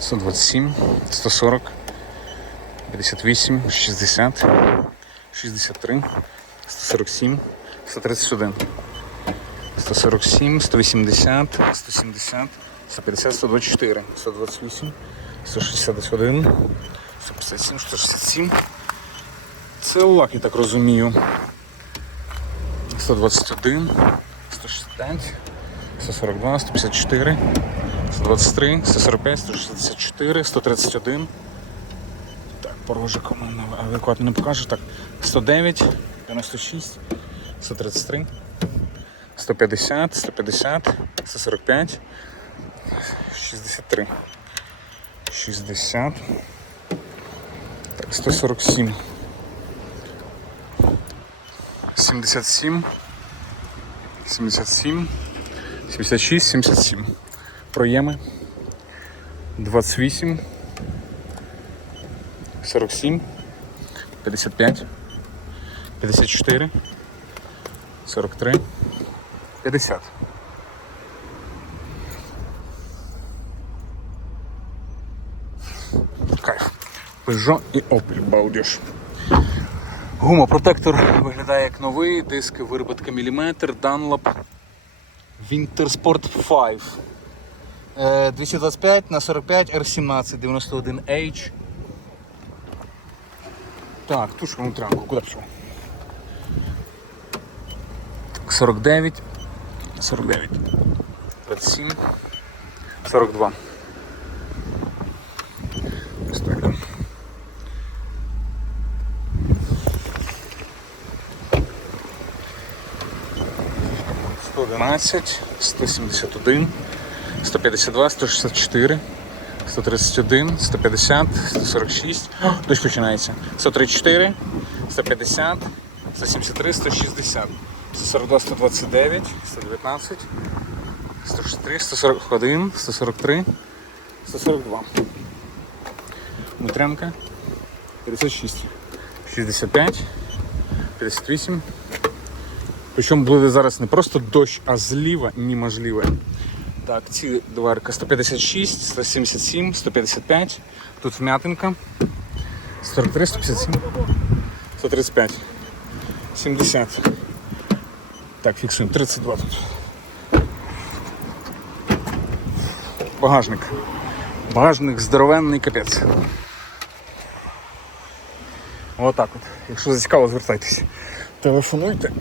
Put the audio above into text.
127, 140, 58, 60, 63, 147, 131, 147, 180, 170, 150, 124, 128, 161, 157, 167. Це лак, я так розумію. 121, 165, 142, 154, 123, 145, 164, 131. Так, порожа команда адекватно не покаже. Так, 109, 96, 133, 150, 150, 145, 63, 60, так, 147, 77, 77, 76, 77. Проєми. 28, 47, 55, 54, 43, 50. Кайф. Peugeot і Opel балдеж. Гумопротектор виглядає як новий, диски вироботка міліметр, Dunlop Wintersport 5. Е, 225 на 45 R17 91H. Так, тушка внутрянку, куди пішов? Так, 49, 49, 57, 42. Ось так. 111, 171, 152, 164, 131, 150, 146. О, Дощ починається. 134, 150, 173, 160, 142, 129, 119, 163, 141, 143, 142. Мутрянка 56, 65, 58. Причому буде зараз не просто дощ, а зліва неможливо. Так, ці дверка 156, 177, 155. Тут вмятинка. 43, 157, 135, 70. Так, фіксуємо. 32 тут. Багажник. Багажник здоровенний капець. Отак от. Якщо зацікаво, звертайтеся. Телефонуйте.